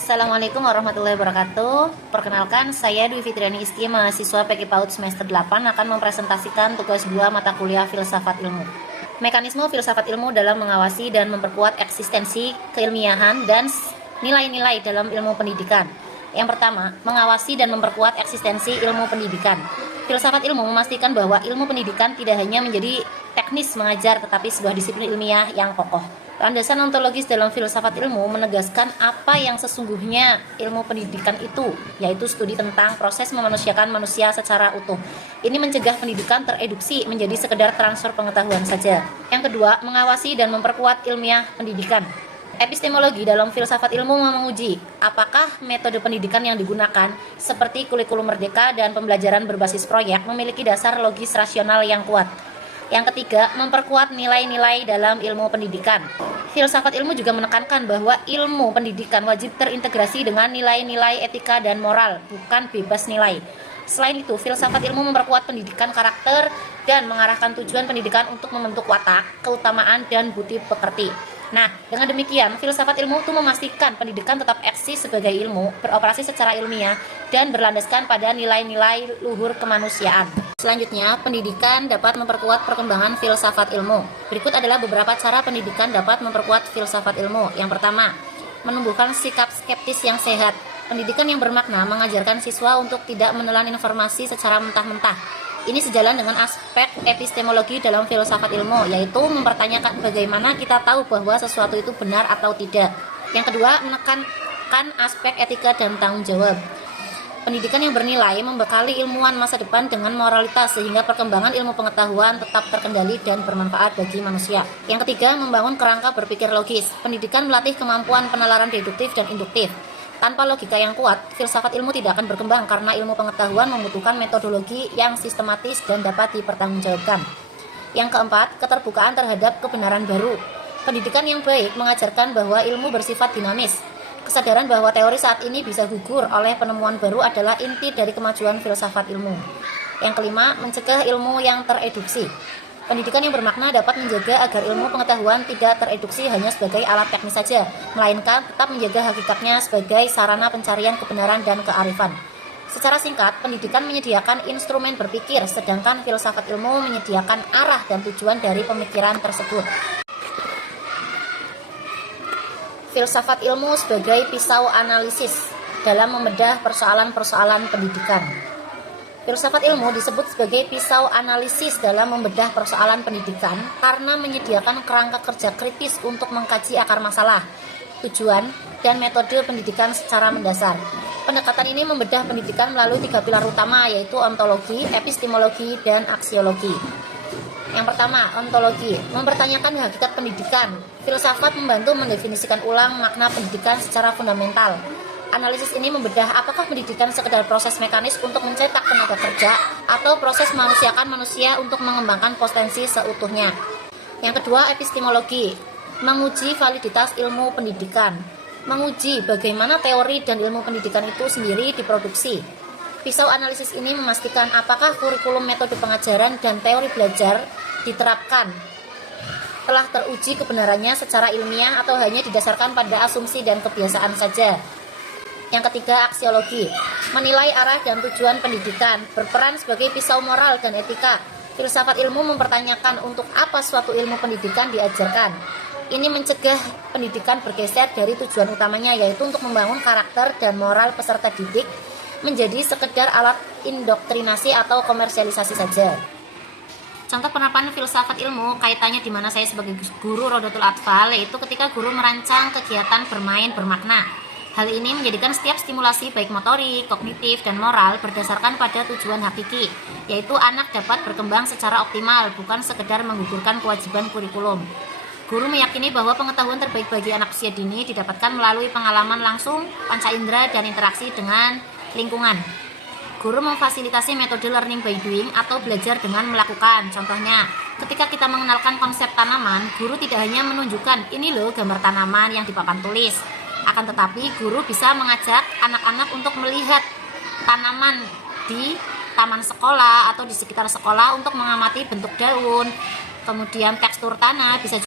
Assalamualaikum warahmatullahi wabarakatuh. Perkenalkan, saya Dwi Fitriani Iski, mahasiswa PG PAUD semester 8 akan mempresentasikan tugas 2 mata kuliah Filsafat Ilmu. Mekanisme filsafat ilmu dalam mengawasi dan memperkuat eksistensi, keilmiahan, dan nilai-nilai dalam ilmu pendidikan. Yang pertama, mengawasi dan memperkuat eksistensi ilmu pendidikan. Filsafat ilmu memastikan bahwa ilmu pendidikan tidak hanya menjadi teknis mengajar, tetapi sebuah disiplin ilmiah yang kokoh. Landasan ontologis dalam filsafat ilmu menegaskan apa yang sesungguhnya ilmu pendidikan itu, yaitu studi tentang proses memanusiakan manusia secara utuh. Ini mencegah pendidikan tereduksi menjadi sekedar transfer pengetahuan saja. Yang kedua, mengawasi dan memperkuat ilmiah pendidikan. Epistemologi dalam filsafat ilmu menguji apakah metode pendidikan yang digunakan, seperti kurikulum merdeka dan pembelajaran berbasis proyek, memiliki dasar logis rasional yang kuat. Yang ketiga, memperkuat nilai-nilai dalam ilmu pendidikan. Filsafat ilmu juga menekankan bahwa ilmu pendidikan wajib terintegrasi dengan nilai-nilai etika dan moral, bukan bebas nilai. Selain itu, filsafat ilmu memperkuat pendidikan karakter dan mengarahkan tujuan pendidikan untuk membentuk watak, keutamaan, dan budi pekerti. Nah, dengan demikian, filsafat ilmu itu memastikan pendidikan tetap eksis sebagai ilmu, beroperasi secara ilmiah, dan berlandaskan pada nilai-nilai luhur kemanusiaan. Selanjutnya, pendidikan dapat memperkuat perkembangan filsafat ilmu. Berikut adalah beberapa cara pendidikan dapat memperkuat filsafat ilmu. Yang pertama, menumbuhkan sikap skeptis yang sehat. Pendidikan yang bermakna mengajarkan siswa untuk tidak menelan informasi secara mentah-mentah. Ini sejalan dengan aspek epistemologi dalam filsafat ilmu, yaitu mempertanyakan bagaimana kita tahu bahwa sesuatu itu benar atau tidak. Yang kedua, menekankan aspek etika dan tanggung jawab. Pendidikan yang bernilai membekali ilmuwan masa depan dengan moralitas sehingga perkembangan ilmu pengetahuan tetap terkendali dan bermanfaat bagi manusia. Yang ketiga, membangun kerangka berpikir logis. Pendidikan melatih kemampuan penalaran deduktif dan induktif. Tanpa logika yang kuat, filsafat ilmu tidak akan berkembang karena ilmu pengetahuan membutuhkan metodologi yang sistematis dan dapat dipertanggungjawabkan. Yang keempat, keterbukaan terhadap kebenaran baru. Pendidikan yang baik mengajarkan bahwa ilmu bersifat dinamis. Kesadaran bahwa teori saat ini bisa gugur oleh penemuan baru adalah inti dari kemajuan filsafat ilmu. Yang kelima, mencegah ilmu yang tereduksi. Pendidikan yang bermakna dapat menjaga agar ilmu pengetahuan tidak tereduksi hanya sebagai alat teknis saja, melainkan tetap menjaga hakikatnya sebagai sarana pencarian kebenaran dan kearifan. Secara singkat, pendidikan menyediakan instrumen berpikir, sedangkan filsafat ilmu menyediakan arah dan tujuan dari pemikiran tersebut. Filsafat ilmu sebagai pisau analisis dalam membedah persoalan-persoalan pendidikan. Filsafat ilmu disebut sebagai pisau analisis dalam membedah persoalan pendidikan karena menyediakan kerangka kerja kritis untuk mengkaji akar masalah, tujuan, dan metode pendidikan secara mendasar. Pendekatan ini membedah pendidikan melalui 3 pilar utama, yaitu ontologi, epistemologi, dan aksiologi. Yang pertama, ontologi, mempertanyakan hakikat pendidikan. Filsafat membantu mendefinisikan ulang makna pendidikan secara fundamental. Analisis ini membedah apakah pendidikan sekedar proses mekanis untuk mencetak tenaga kerja atau proses memanusiakan manusia untuk mengembangkan potensi seutuhnya. Yang kedua, epistemologi, menguji validitas ilmu pendidikan, menguji bagaimana teori dan ilmu pendidikan itu sendiri diproduksi. Pisau analisis ini memastikan apakah kurikulum metode pengajaran dan teori belajar diterapkan telah teruji kebenarannya secara ilmiah atau hanya didasarkan pada asumsi dan kebiasaan saja. Yang ketiga, aksiologi, menilai arah dan tujuan pendidikan, berperan sebagai pisau moral dan etika. Filsafat ilmu mempertanyakan untuk apa suatu ilmu pendidikan diajarkan. Ini mencegah pendidikan bergeser dari tujuan utamanya, yaitu untuk membangun karakter dan moral peserta didik, menjadi sekedar alat indoktrinasi atau komersialisasi saja. Contoh penerapan filsafat ilmu kaitannya di mana saya sebagai guru Rodotul Atfal, yaitu ketika guru merancang kegiatan bermain bermakna. Hal ini menjadikan setiap stimulasi baik motorik, kognitif, dan moral berdasarkan pada tujuan hakiki, yaitu anak dapat berkembang secara optimal, bukan sekedar menggugurkan kewajiban kurikulum. Guru meyakini bahwa pengetahuan terbaik bagi anak usia dini didapatkan melalui pengalaman langsung, panca indera, dan interaksi dengan lingkungan. Guru memfasilitasi metode learning by doing atau belajar dengan melakukan. Contohnya, ketika kita mengenalkan konsep tanaman, guru tidak hanya menunjukkan, ini loh gambar tanaman yang di papan tulis. Akan tetapi, guru bisa mengajak anak-anak untuk melihat tanaman di taman sekolah atau di sekitar sekolah untuk mengamati bentuk daun, kemudian tekstur tanah, bisa